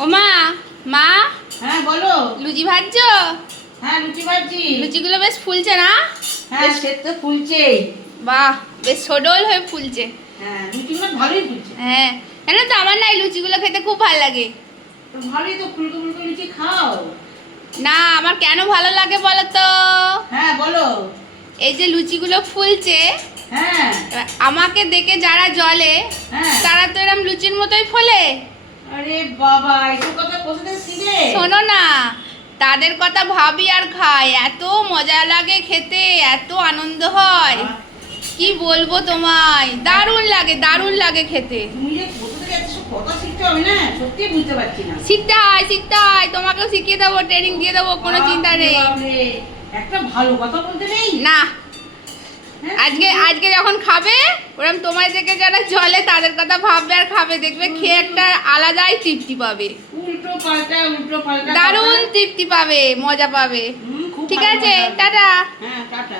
ও মা মা হ্যাঁ বলো। লুচি ভাজছো? হ্যাঁ লুচি ভাজি লুচিগুলো বেশ ফুলছে না? হ্যাঁ সে তো ফুলছে। বাহ বেশ সডল হয়ে ফুলছে। হ্যাঁ লুচিগুলো ভালোই ফুলছে। হ্যাঁ জানো তো আমার না এই লুচিগুলো খেতে খুব ভালো লাগে। ভালোই তো ফুলকো ফুলকো লুচি খাও। না আমার কেন ভালো লাগে বলো তো? হ্যাঁ বলো। এই যে লুচিগুলো ফুলছে হ্যাঁ। আমাকে দেখে যারা জ্বলে হ্যাঁ। তারা তো এরম লুচির মতোই ফোলে। আরে বাবা এসব কথা কোথা থেকে শোনো না তাদের কথা ভাবি আর খাই। এত মজা লাগে খেতে এত আনন্দ হয়। কি বলব তোমায়? দারুণ লাগে দারুণ লাগে খেতে। শিখতে হয় শিখতে হয়। তোমাকেও শিখিয়ে দেবো ট্রেনিং দিয়ে দেবো কোনো চিন্তা নেই। একটা ভালো কথা বলতে নেই? না? আজকে আজকে যখন খাবে ওরকম তোমার থেকে যারা জলে তাদের কথা ভাববে আর খাবে দেখবে খেয়ে একটা আলাদাই তৃপ্তি পাবে। উল্টো পাল্টা উল্টো পাল্টা দারুণ তৃপ্তি পাবে মজা পাবে। ঠিক আছে টাটা। হ্যাঁ টাটা।